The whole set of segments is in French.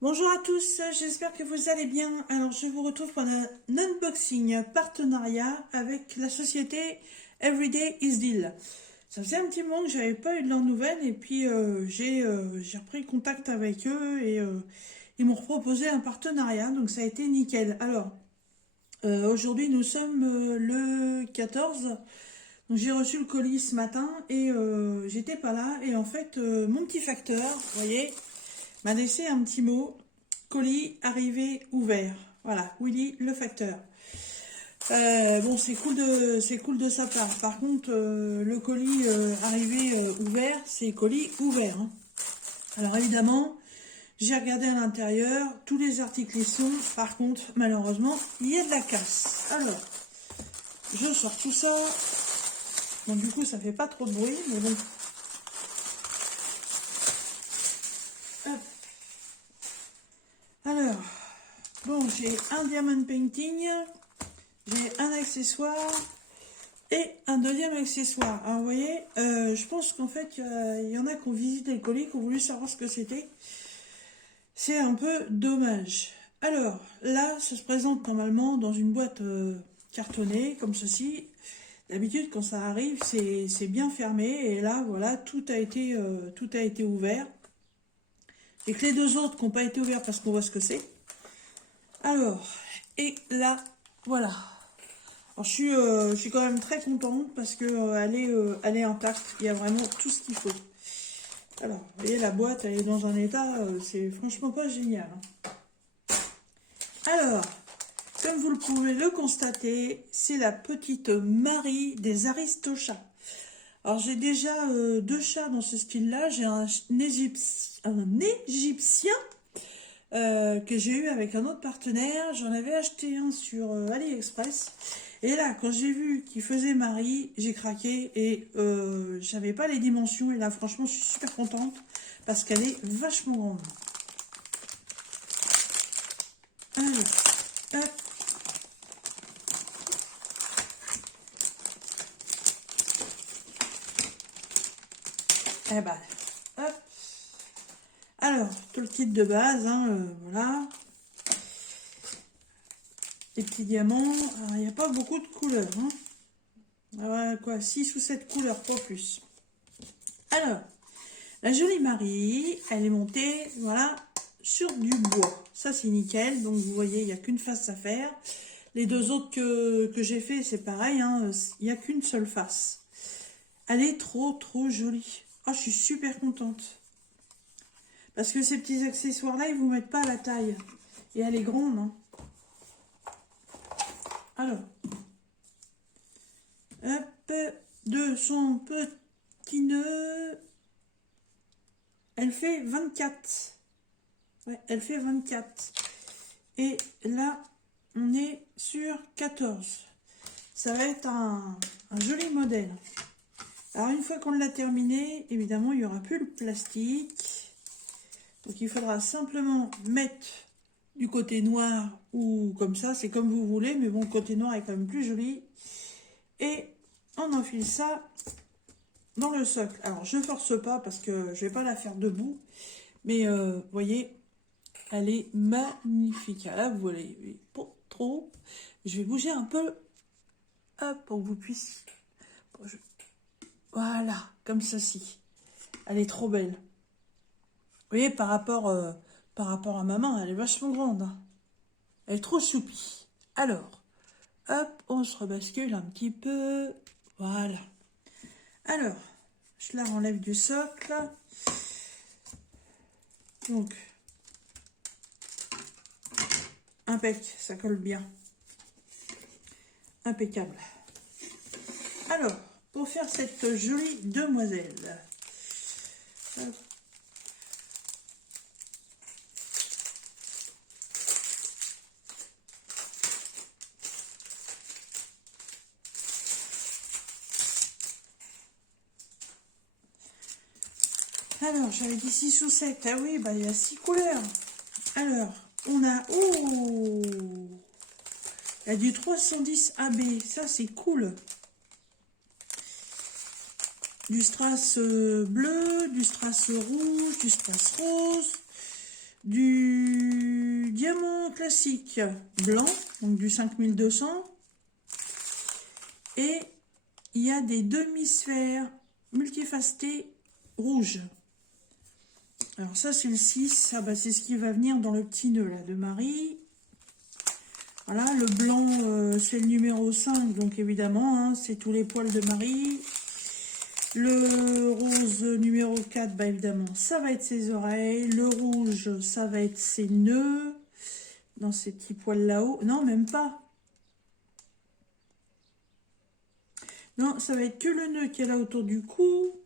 Bonjour à tous, j'espère que vous allez bien. Alors, je vous retrouve pour un unboxing partenariat avec la société Everyday is Deal. Ça faisait un petit moment que j'avais pas eu de leurs nouvelles et puis j'ai repris contact avec eux et ils m'ont proposé un partenariat, donc ça a été nickel. Alors, aujourd'hui nous sommes le 14, donc j'ai reçu le colis ce matin et j'étais pas là et en fait mon petit facteur, vous voyez, m'a laissé un petit mot. Colis arrivé ouvert. Voilà, Willy le facteur. Bon, c'est cool de sa part. Par contre, le colis arrivé ouvert, c'est colis ouvert, hein. Alors évidemment, j'ai regardé à l'intérieur, tous les articles y sont. Par contre, malheureusement, il y a de la casse. Alors, je sors tout ça. Bon, du coup, ça fait pas trop de bruit, mais bon. Hop. Alors, bon, j'ai un diamond painting, j'ai un accessoire et un deuxième accessoire. Alors, vous voyez, je pense qu'en fait, il y en a qui ont visité le colis, qui ont voulu savoir ce que c'était. C'est un peu dommage. Alors, là, ça se présente normalement dans une boîte cartonnée, comme ceci. D'habitude, quand ça arrive, c'est bien fermé. Et là, voilà, tout a été ouvert. Et que les deux autres qui n'ont pas été ouverts parce qu'on voit ce que c'est. Alors, et là, voilà. Alors, je suis quand même très contente parce que elle est intacte. Il y a vraiment tout ce qu'il faut. Alors, vous voyez, la boîte, elle est dans un état, c'est franchement pas génial, hein. Alors, comme vous le pouvez le constater, c'est la petite Marie des Aristochats. Alors, j'ai déjà deux chats dans ce style-là. J'ai un Égyptien que j'ai eu avec un autre partenaire. J'en avais acheté un sur AliExpress. Et là, quand j'ai vu qu'il faisait Marie, j'ai craqué et j'avais pas les dimensions. Et là, franchement, je suis super contente parce qu'elle est vachement grande. Alors, hop. Eh ben, hop. Alors, tout le kit de base, hein, voilà. Les petits diamants. Alors, il n'y a pas beaucoup de couleurs, hein. Quoi, 6 ou 7 couleurs, pas plus. Alors, la jolie Marie, elle est montée, voilà, sur du bois. Ça, c'est nickel. Donc, vous voyez, il n'y a qu'une face à faire. Les deux autres que j'ai fait, c'est pareil, hein, il n'y a qu'une seule face. Elle est trop jolie. Oh, je suis super contente. Parce que ces petits accessoires-là, ils vous mettent pas à la taille. Et elle est grande, hein. Alors, hop, de son petit nœud, elle fait 24. Ouais, elle fait 24. Et là, on est sur 14. Ça va être un joli modèle. Alors, une fois qu'on l'a terminé, évidemment, il n'y aura plus le plastique. Donc, il faudra simplement mettre du côté noir ou comme ça, c'est comme vous voulez, mais bon, le côté noir est quand même plus joli. Et on enfile ça dans le socle. Alors, je force pas parce que je vais pas la faire debout, mais vous voyez, elle est magnifique. Là, vous voyez, pas trop. Je vais bouger un peu, hop, pour que vous puissiez. Voilà, comme ceci. Elle est trop belle. Vous voyez, par rapport à ma main, elle est vachement grande, hein. Elle est trop souplie. Alors, hop, on se rebascule un petit peu. Voilà. Alors, je la renlève du socle. Donc, impec, ça colle bien. Impeccable. Alors, pour faire cette jolie demoiselle. Hop. Alors, j'avais dit 6 ou 7. Ah oui, bah il y a 6 couleurs. Alors, on a... Oh, il y a du 310 AB. Ça, c'est cool. Du strass bleu, du strass rouge, du strass rose, du classique blanc, donc du 5200. Et il y a des demi-sphères multifacetées rouges. Alors ça c'est le 6, ah bah c'est ce qui va venir dans le petit nœud là de Marie. Voilà, le blanc c'est le numéro 5, donc évidemment hein, c'est tous les poils de Marie. Le rose numéro 4, bah évidemment ça va être ses oreilles. Le rouge ça va être ses nœuds, dans ces petits poils là-haut. Non, même pas. Non, ça va être que le nœud qui est là autour du cou.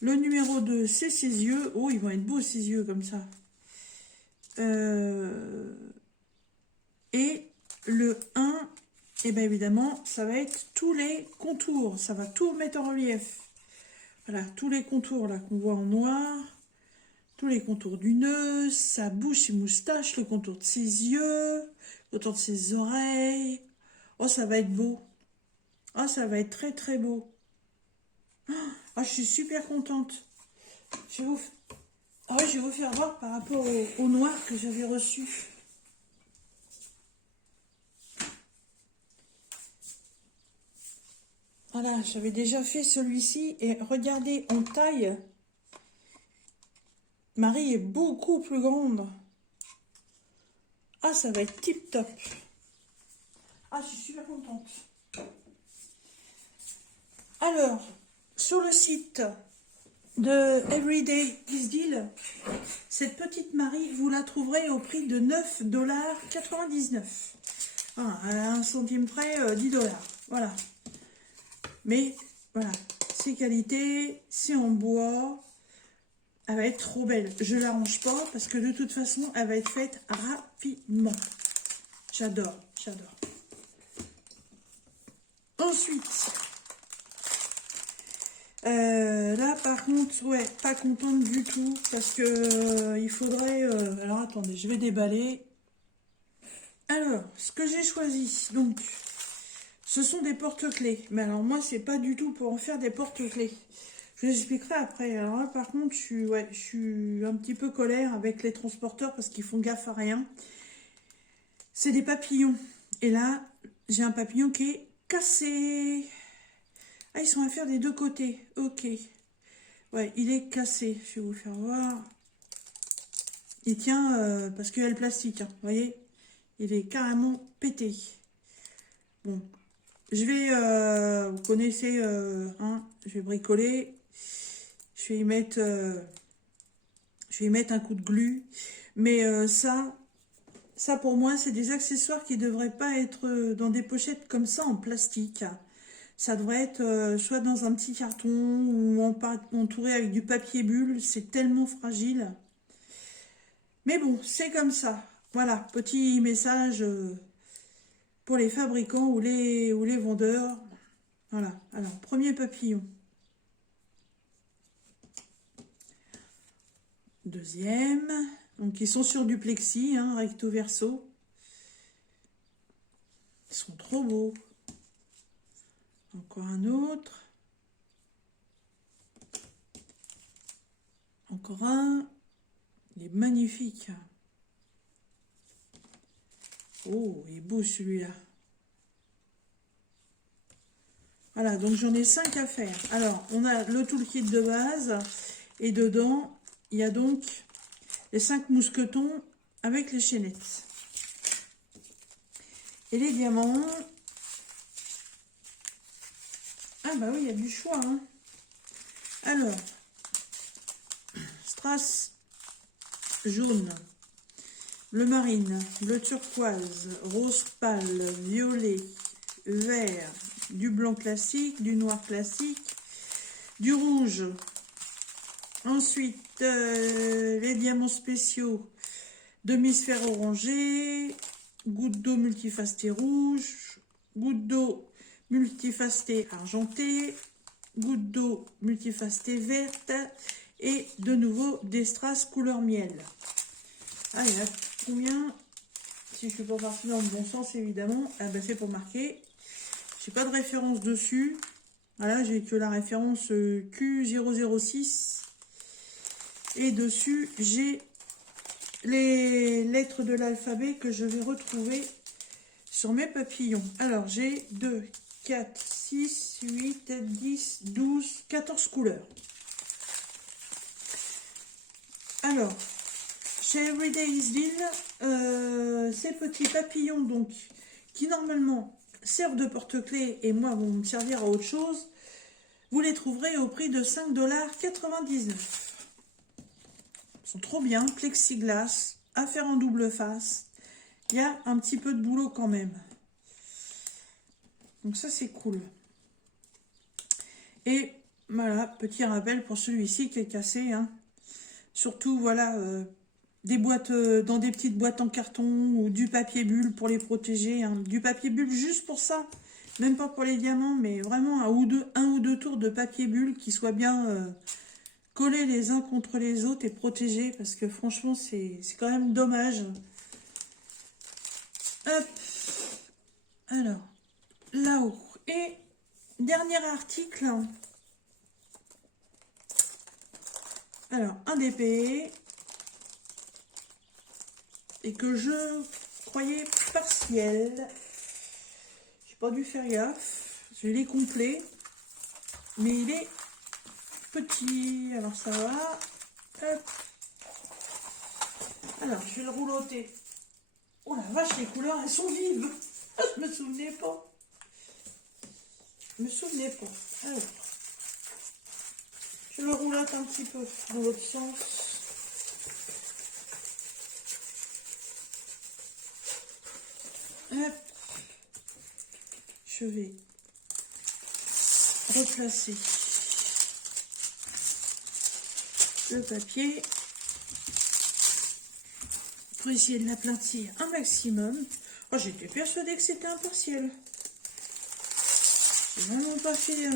Le numéro 2, c'est ses yeux. Oh, ils vont être beaux, ses yeux, comme ça. Et le 1, et bien évidemment, ça va être tous les contours. Ça va tout mettre en relief. Voilà, tous les contours là qu'on voit en noir. Tous les contours du nœud, sa bouche et moustache, le contour de ses yeux, le contour de ses oreilles. Oh, ça va être beau. Ah, ça va être très très beau. Ah, je suis super contente. Je vais vous, je vais vous faire voir par rapport au noir que j'avais reçu. Voilà, j'avais déjà fait celui-ci et regardez en taille. Marie est beaucoup plus grande. Ah, ça va être tip top. Ah, je suis super contente. Alors, sur le site de Everyday Is Deal, cette petite Marie, vous la trouverez au prix de 9,99 $. Ah, à 1 centime près, 10 $. Voilà. Mais, voilà, c'est qualité, c'est en bois. Elle va être trop belle. Je la range pas parce que de toute façon, elle va être faite rapidement. J'adore, j'adore. Ensuite, là par contre, ouais, pas contente du tout parce que il faudrait. Alors attendez, je vais déballer. Alors, ce que j'ai choisi, donc, ce sont des porte-clés. Mais alors moi, c'est pas du tout pour en faire des porte-clés. Je vous expliquerai après. Alors là, par contre, je suis un petit peu colère avec les transporteurs parce qu'ils font gaffe à rien. C'est des papillons. Et là, j'ai un papillon qui est cassé. Ah, ils sont à faire des deux côtés. Ok. Ouais, il est cassé. Je vais vous faire voir. Il tient parce qu'il y a le plastique. Hein, vous voyez, il est carrément pété. Bon. Je vais, vous connaissez, hein, je vais bricoler. Je vais y mettre, un coup de glu. Mais ça pour moi, c'est des accessoires qui ne devraient pas être dans des pochettes comme ça en plastique. Ça devrait être soit dans un petit carton ou entouré avec du papier bulle. C'est tellement fragile. Mais bon, c'est comme ça. Voilà, petit message pour les fabricants ou les vendeurs. Voilà, alors, premier papillon. Deuxième. Donc, ils sont sur du plexi, hein, recto verso. Ils sont trop beaux. Encore un autre. Encore un. Il est magnifique. Oh, il est beau celui-là. Voilà, donc j'en ai 5 à faire. Alors, on a le toolkit de base. Et dedans, il y a donc les 5 mousquetons avec les chaînettes. Et les diamants. Ah bah oui, il y a du choix. Hein. Alors, strass jaune, bleu marine, bleu turquoise, rose pâle, violet, vert, du blanc classique, du noir classique, du rouge. Ensuite, les diamants spéciaux, demi-sphère orangée, goutte d'eau multifacetée rouge, goutte d'eau multifacetée argentée, goutte d'eau multifacetée verte et de nouveau des strass couleur miel. Ah, il y en a combien? Si je ne suis pas partie dans le bon sens, évidemment, ah ben c'est pour marquer. J'ai pas de référence dessus. Voilà, j'ai que la référence Q006. Et dessus, j'ai les lettres de l'alphabet que je vais retrouver sur mes papillons. Alors, j'ai 2, 4, 6, 8, 10, 12, 14 couleurs. Alors, chez Everyday Easeville, ces petits papillons, donc, qui normalement servent de porte-clés et moi vont me servir à autre chose, vous les trouverez au prix de 5,99 $. Ils sont trop bien, plexiglas, à faire en double face. Il y a un petit peu de boulot quand même. Donc ça, c'est cool. Et voilà, petit rappel pour celui-ci qui est cassé. Hein. Surtout, voilà, des boîtes, dans des petites boîtes en carton ou du papier bulle pour les protéger. Hein. Du papier bulle juste pour ça. Même pas pour les diamants, mais vraiment un ou deux tours de papier bulle qui soient bien collés les uns contre les autres et protégés. Parce que franchement, c'est quand même dommage. Hop. Alors, là-haut. Et dernier article. Alors, un DP. Et que je croyais partiel. J'ai pas dû faire gaffe. Je l'ai complet. Mais il est petit. Alors, ça va. Hop. Alors, je vais le rouloter. Oh la vache, les couleurs, elles sont vives. Je me souvenais pas. Je me souvenais pas. Alors, je le roulote un petit peu dans l'autre sens. Hop. Je vais replacer le papier pour essayer de l'aplatir un maximum. Oh, j'étais persuadée que c'était un partiel. J'ai vraiment pas fait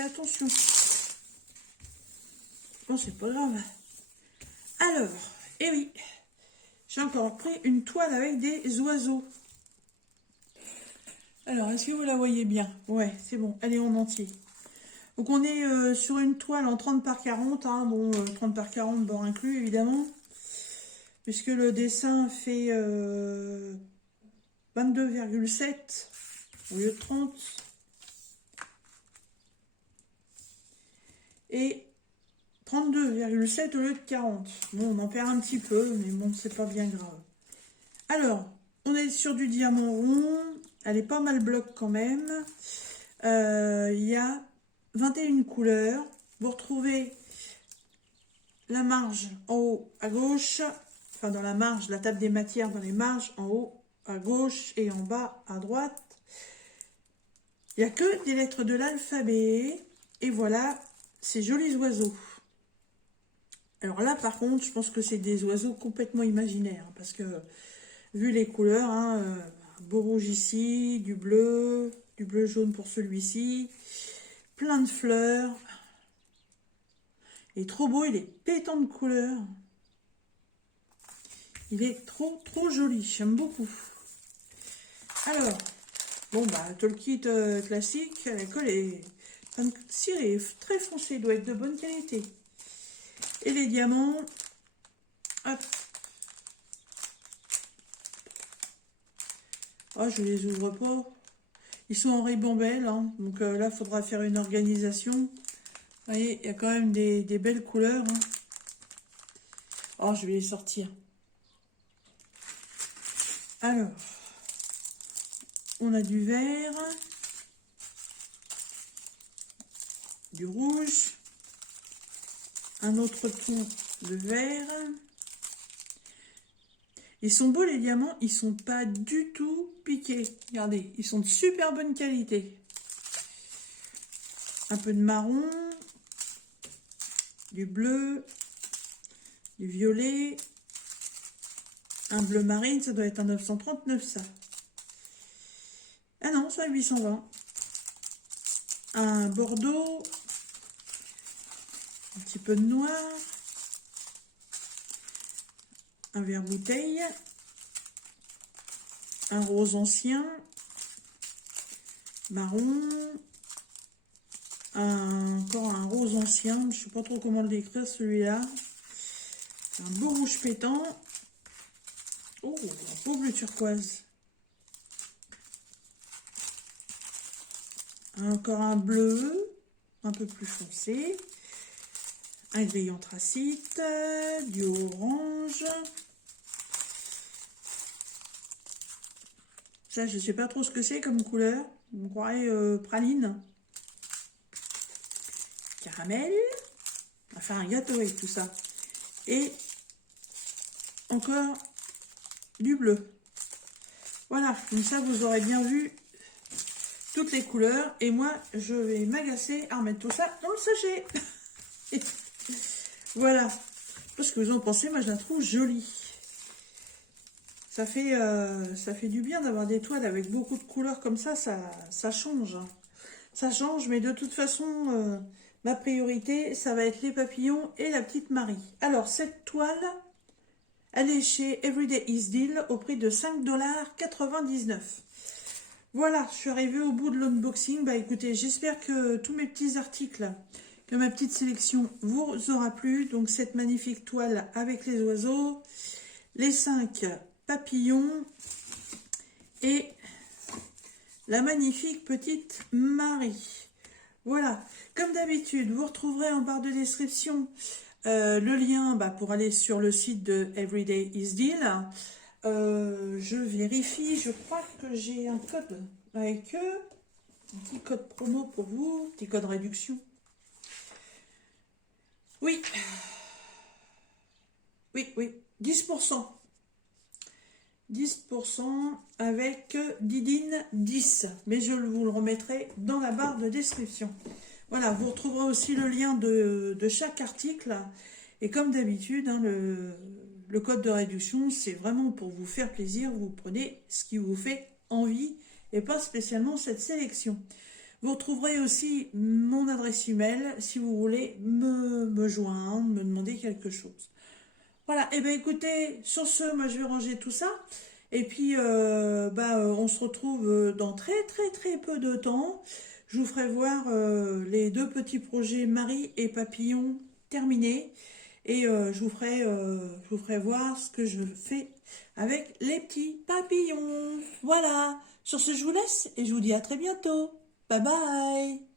attention. Bon, c'est pas grave. Alors, eh oui, j'ai encore pris une toile avec des oiseaux. Alors, est-ce que vous la voyez bien? Ouais, c'est bon, elle est en entier. Donc, on est sur une toile en 30 par 40, hein, bon, 30 par 40, bord inclus, évidemment. Puisque le dessin fait 22,7 au lieu de 30. Et 32,7 au lieu de 40. Bon, on en perd un petit peu, mais bon, c'est pas bien grave. Alors, on est sur du diamant rond. Elle est pas mal bloc quand même. Il y a 21 couleurs. Vous retrouvez la marge en haut à gauche. Enfin, dans la marge, la table des matières dans les marges, en haut à gauche et en bas à droite. Il n'y a que des lettres de l'alphabet. Et voilà, ces jolis oiseaux. Alors là, par contre, je pense que c'est des oiseaux complètement imaginaires. Parce que, vu les couleurs, hein, beau rouge ici, du bleu jaune pour celui-ci. Plein de fleurs. Il est trop beau, il est pétant de couleurs. Il est trop joli, j'aime beaucoup. Alors, bon bah, tout le kit classique, la colle est cirée, très foncé, doit être de bonne qualité. Et les diamants, hop. Oh, je les ouvre pas. Ils sont en ribambelle, hein, donc là, il faudra faire une organisation. Vous voyez, il y a quand même des belles couleurs. Hein. Oh, je vais les sortir. Alors, on a du vert, du rouge, un autre ton de vert. Ils sont beaux les diamants, ils sont pas du tout piqués. Regardez, ils sont de super bonne qualité. Un peu de marron, du bleu, du violet, un bleu marine, ça doit être un 939 ça. Ah non, c'est un 820. Un bordeaux, un petit peu de noir, un vert bouteille, un rose ancien, marron, encore un rose ancien, je ne sais pas trop comment le décrire celui-là. Un beau rouge pétant. Oh, un beau bleu turquoise. Encore un bleu, un peu plus foncé. Un gris anthracite, du orange. Ça, je ne sais pas trop ce que c'est comme couleur. On croirait praline. Caramel. Enfin, un gâteau avec tout ça. Et encore du bleu. Voilà, comme ça, vous aurez bien vu toutes les couleurs. Et moi, je vais m'agacer à remettre tout ça dans le sachet. Voilà. Parce que vous en pensez, moi, je la trouve jolie. Ça fait du bien d'avoir des toiles avec beaucoup de couleurs comme ça change. Ça change, mais de toute façon, ma priorité, ça va être les papillons et la petite Marie. Alors, cette toile, elle est chez Everyday Is Deal au prix de 5,99 $. Voilà, je suis arrivée au bout de l'unboxing. Bah écoutez, j'espère que tous mes petits articles, que ma petite sélection vous aura plu. Donc, cette magnifique toile avec les oiseaux, les 5 papillons et la magnifique petite Marie. Voilà, comme d'habitude, vous retrouverez en barre de description le lien pour aller sur le site de Everyday Is Deal. Je vérifie, je crois que j'ai un code avec eux, un petit code promo pour vous, petit code réduction. Oui, 10%. 10% avec Didine 10, mais je vous le remettrai dans la barre de description. Voilà, vous retrouverez aussi le lien de chaque article. Et comme d'habitude, hein, le code de réduction, c'est vraiment pour vous faire plaisir. Vous prenez ce qui vous fait envie et pas spécialement cette sélection. Vous retrouverez aussi mon adresse email si vous voulez me joindre, me demander quelque chose. Voilà, et bien écoutez, sur ce, moi je vais ranger tout ça. Et puis, on se retrouve dans très peu de temps. Je vous ferai voir les 2 petits projets Marie et Papillon terminés. Et je vous ferai voir ce que je fais avec les petits papillons. Voilà, sur ce, je vous laisse et je vous dis à très bientôt. Bye bye.